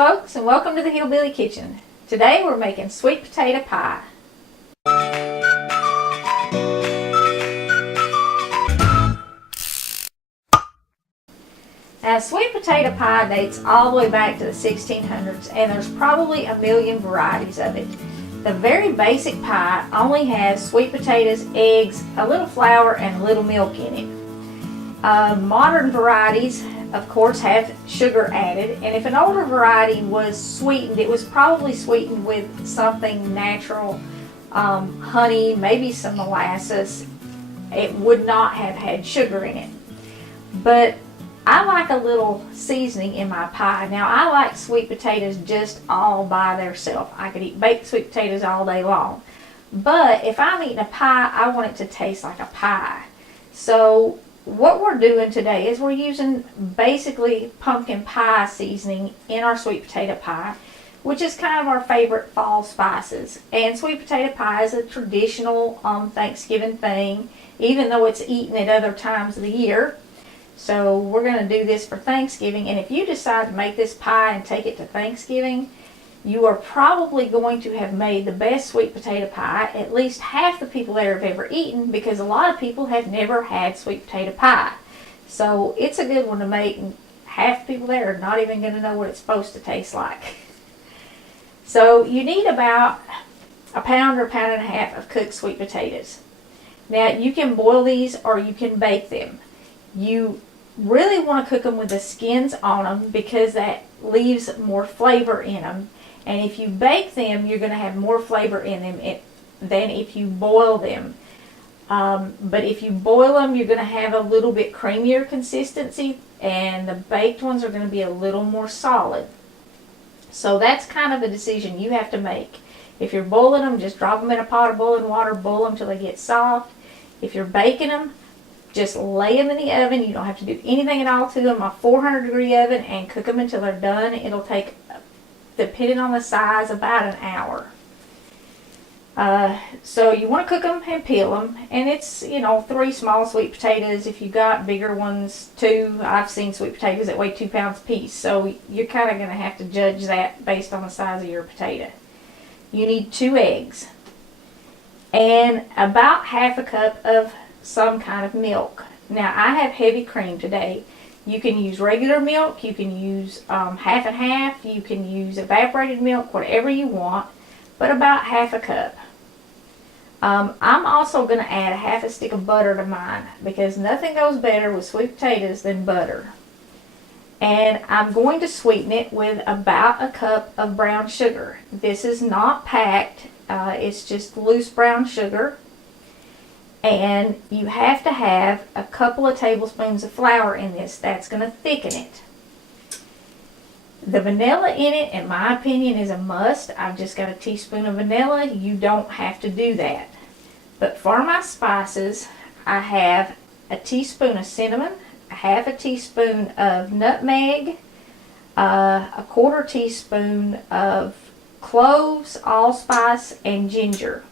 folks, and welcome to the Hillbilly Kitchen. Today we're making sweet potato pie. Now, sweet potato pie dates all the way back to the 1600s, and there's probably a million varieties of it. The very basic pie only has sweet potatoes, eggs, a little flour, and a little milk in it. Modern varieties, of course, have sugar added, and if an older variety was sweetened, it was probably sweetened with something natural, honey, maybe some molasses. It would not have had sugar in it. But I like a little seasoning in my pie. Now, I like sweet potatoes just all by themselves. I could eat baked sweet potatoes all day long. But if I'm eating a pie, I want it to taste like a pie. So what we're doing today is we're using basically pumpkin pie seasoning in our sweet potato pie, which is kind of our favorite fall spices. And sweet potato pie is a traditional Thanksgiving thing, even though it's eaten at other times of the year. So we're going to do this for Thanksgiving, and if you decide to make this pie and take it to Thanksgiving, you are probably going to have made the best sweet potato pie at least half the people there have ever eaten, because a lot of people have never had sweet potato pie. So it's a good one to make, and half the people there are not even going to know what it's supposed to taste like. So you need about a pound or a pound and a half of cooked sweet potatoes. Now, you can boil these or you can bake them. You really want to cook them with the skins on them because that leaves more flavor in them. And if you bake them, you're going to have more flavor in them than if you boil them. But if you boil them, you're going to have a little bit creamier consistency, and the baked ones are going to be a little more solid. So that's kind of a decision you have to make. If you're boiling them, just drop them in a pot of boiling water, boil them till they get soft. If you're baking them, just lay them in the oven. You don't have to do anything at all to them. A 400-degree oven, and cook them until they're done. It'll take, depending on the size, about an hour. So you want to cook them and peel them. And it's, 3 small sweet potatoes. If you got bigger ones, 2. I've seen sweet potatoes that weigh 2 pounds a piece. So you're kind of going to have to judge that based on the size of your potato. You need 2 eggs. And about half a cup of some kind of milk. Now, I have heavy cream today. You can use regular milk, you can use half and half, you can use evaporated milk, whatever you want, but about half a cup. I'm also going to add a half a stick of butter to mine, because nothing goes better with sweet potatoes than butter. And I'm going to sweeten it with about a cup of brown sugar. This is not packed, it's just loose brown sugar. And you have to have a couple of tablespoons of flour in this. That's going to thicken it. The vanilla in it, in my opinion, is a must. I've just got a teaspoon of vanilla. You don't have to do that. But for my spices, I have a teaspoon of cinnamon, a half a teaspoon of nutmeg, a quarter teaspoon of cloves, allspice, and ginger,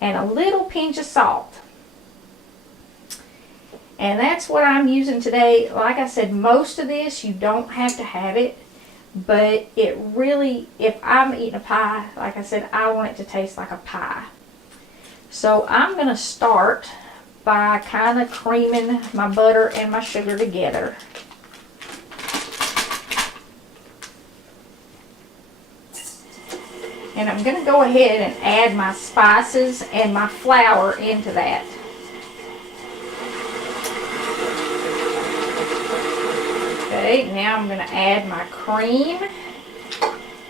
and a little pinch of salt. And that's what I'm using today. Like I said, most of this, you don't have to have it. But it really, if I'm eating a pie, like I said, I want it to taste like a pie. So I'm going to start by kind of creaming my butter and my sugar together. And I'm going to go ahead and add my spices and my flour into that. Okay, now I'm going to add my cream,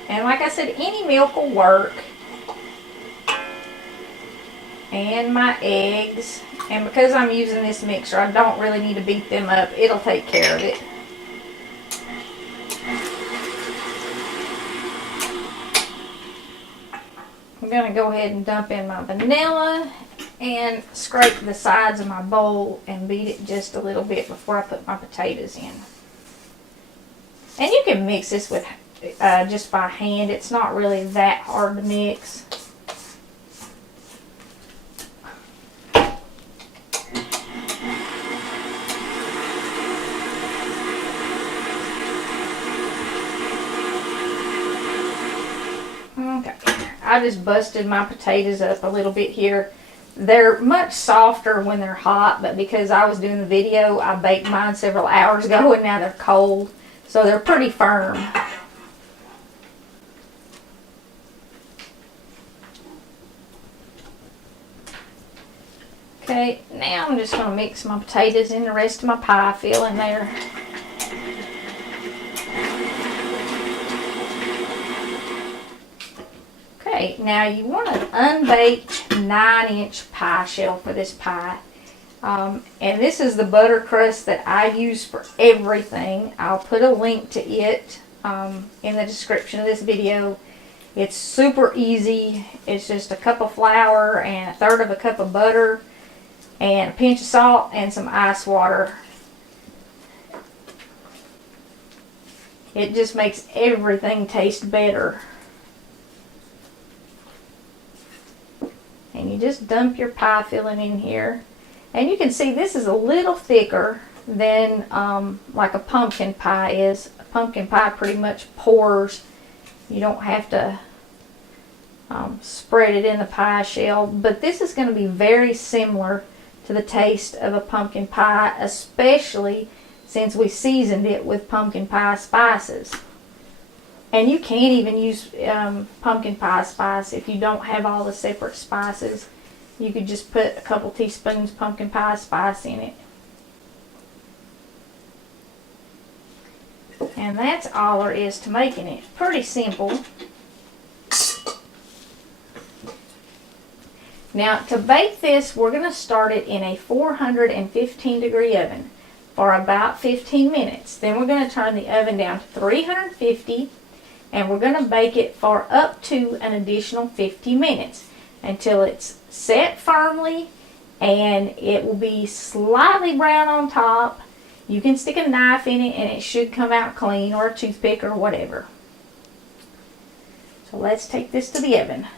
and like I said, any milk will work, and my eggs. And because I'm using this mixer, I don't really need to beat them up. It'll take care of it. I'm going to go ahead and dump in my vanilla and scrape the sides of my bowl and beat it just a little bit before I put my potatoes in. And you can mix this with just by hand. It's not really that hard to mix. I just busted my potatoes up a little bit here. They're much softer when they're hot, but because I was doing the video, I baked mine several hours ago and now they're cold. So they're pretty firm. Okay, now I'm just going to mix my potatoes in the rest of my pie filling there. Okay, now you want an unbaked 9-inch pie shell for this pie. And this is the butter crust that I use for everything. I'll put a link to it in the description of this video. It's super easy. It's just a cup of flour and 1/3 of a cup of butter and a pinch of salt and some ice water. It just makes everything taste better. And you just dump your pie filling in here. And you can see this is a little thicker than like a pumpkin pie is. A pumpkin pie pretty much pours. You don't have to spread it in the pie shell. But this is going to be very similar to the taste of a pumpkin pie, especially since we seasoned it with pumpkin pie spices. And you can even use pumpkin pie spice if you don't have all the separate spices. You could just put a couple teaspoons pumpkin pie spice in it. And that's all there is to making it. Pretty simple. Now to bake this, we're going to start it in a 415 degree oven for about 15 minutes. Then we're going to turn the oven down to 350 and we're going to bake it for up to an additional 50 minutes until it's set firmly and it will be slightly brown on top. You can stick a knife in it and it should come out clean, or a toothpick or whatever. So let's take this to the oven.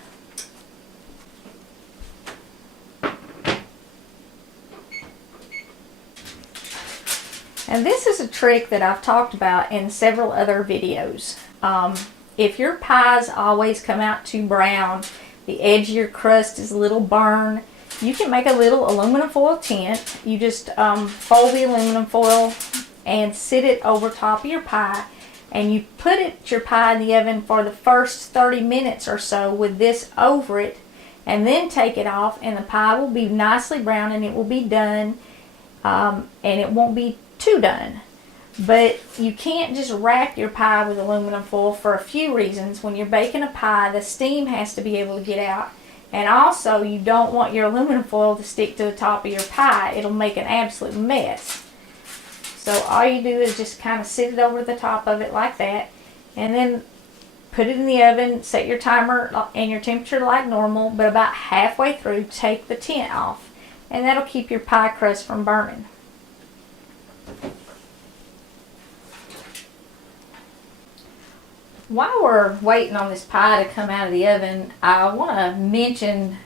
And this is a trick that I've talked about in several other videos. If your pies always come out too brown, the edge of your crust is a little burned, you can make a little aluminum foil tint. You just fold the aluminum foil and sit it over top of your pie, and you put your pie in the oven for the first 30 minutes or so with this over it, and then take it off, and the pie will be nicely brown and it will be done, and it won't be too done. But you can't just wrap your pie with aluminum foil for a few reasons. When you're baking a pie, the steam has to be able to get out. And also, you don't want your aluminum foil to stick to the top of your pie. It'll make an absolute mess. So all you do is just kind of sit it over the top of it like that. And then put it in the oven, set your timer and your temperature like normal. But about halfway through, take the tint off. And that'll keep your pie crust from burning. While we're waiting on this pie to come out of the oven, I want to mention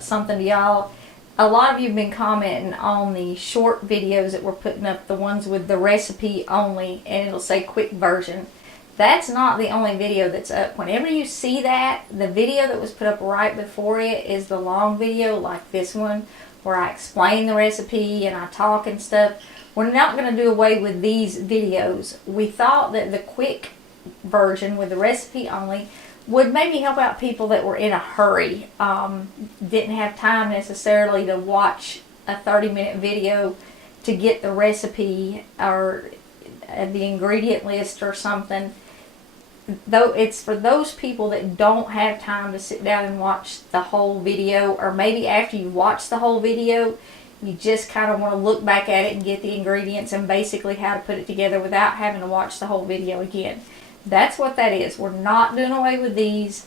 something to y'all. A lot of you have been commenting on the short videos that we're putting up, the ones with the recipe only, and it'll say quick version. That's not the only video that's up. Whenever you see that, the video that was put up right before it is the long video, like this one, where I explain the recipe and I talk and stuff. We're not going to do away with these videos. We thought that the quick version with the recipe only would maybe help out people that were in a hurry, didn't have time necessarily to watch a 30-minute video to get the recipe or the ingredient list or something. Though it's for those people that don't have time to sit down and watch the whole video, or maybe after you watch the whole video you just kind of want to look back at it and get the ingredients and basically how to put it together without having to watch the whole video again. That's what that is. We're not doing away with these.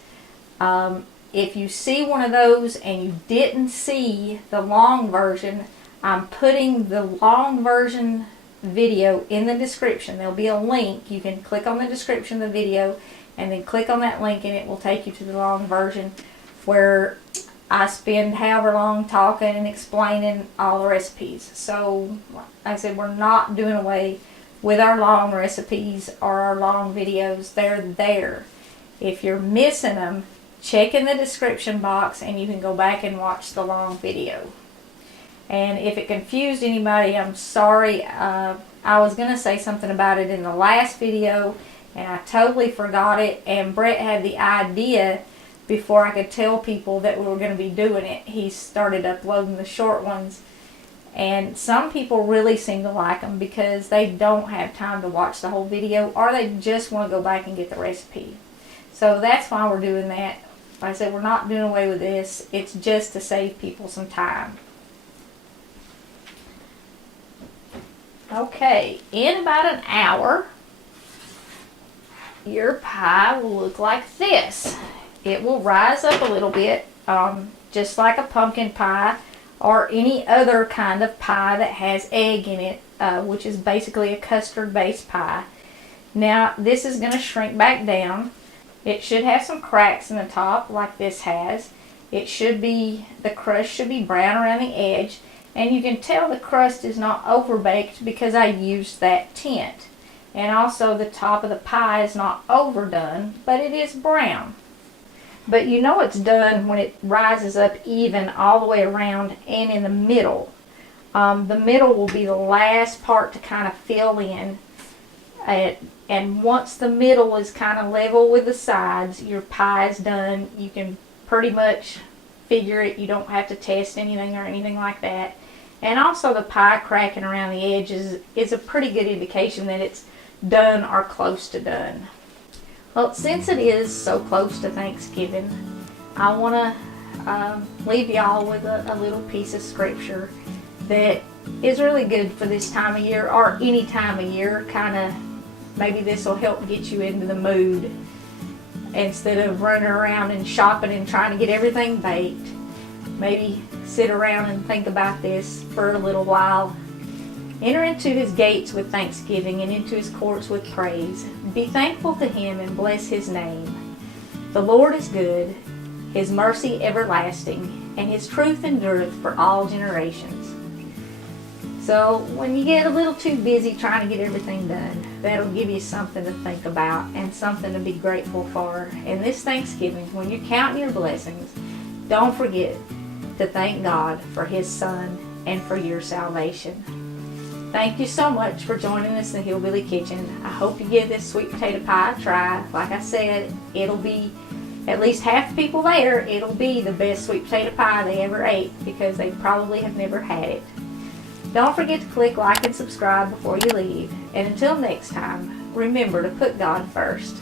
If you see one of those and you didn't see the long version, I'm putting the long version video in the description. There'll be a link. You can click on the description of the video and then click on that link and it will take you to the long version where I spend however long talking and explaining all the recipes. So, like I said, we're not doing away with our long recipes or our long videos. They're there. If you're missing them, check in the description box and you can go back and watch the long video. And if it confused anybody, I'm sorry. I was going to say something about it in the last video and I totally forgot it, and Brett had the idea before I could tell people that we were going to be doing it. He started uploading the short ones, and some people really seem to like them because they don't have time to watch the whole video, or they just want to go back and get the recipe. So that's why we're doing that. Like I said, we're not doing away with this. It's just to save people some time. Okay, in about an hour, your pie will look like this. It will rise up a little bit, just like a pumpkin pie or any other kind of pie that has egg in it, which is basically a custard-based pie. Now, this is going to shrink back down. It should have some cracks in the top like this has. The crust should be brown around the edge, and you can tell the crust is not overbaked because I used that tint. And also the top of the pie is not overdone, but it is brown. But you know it's done when it rises up even all the way around and in the middle. The middle will be the last part to kind of fill in. And once the middle is kind of level with the sides, your pie is done. You can pretty much figure it. You don't have to test anything or anything like that. And also the pie cracking around the edges is a pretty good indication that it's done or close to done. Well, since it is so close to Thanksgiving, I want to leave y'all with a little piece of scripture that is really good for this time of year, or any time of year. Maybe this will help get you into the mood instead of running around and shopping and trying to get everything baked. Maybe sit around and think about this for a little while. Enter into his gates with thanksgiving and into his courts with praise. Be thankful to him and bless his name. The Lord is good, his mercy everlasting, and his truth endureth for all generations. So when you get a little too busy trying to get everything done, that'll give you something to think about and something to be grateful for. And this Thanksgiving, when you're counting your blessings, don't forget to thank God for his Son and for your salvation. Thank you so much for joining us in the Hillbilly Kitchen. I hope you give this sweet potato pie a try. Like I said, it'll be, at least half the people there, it'll be the best sweet potato pie they ever ate because they probably have never had it. Don't forget to click like and subscribe before you leave. And until next time, remember to put God first.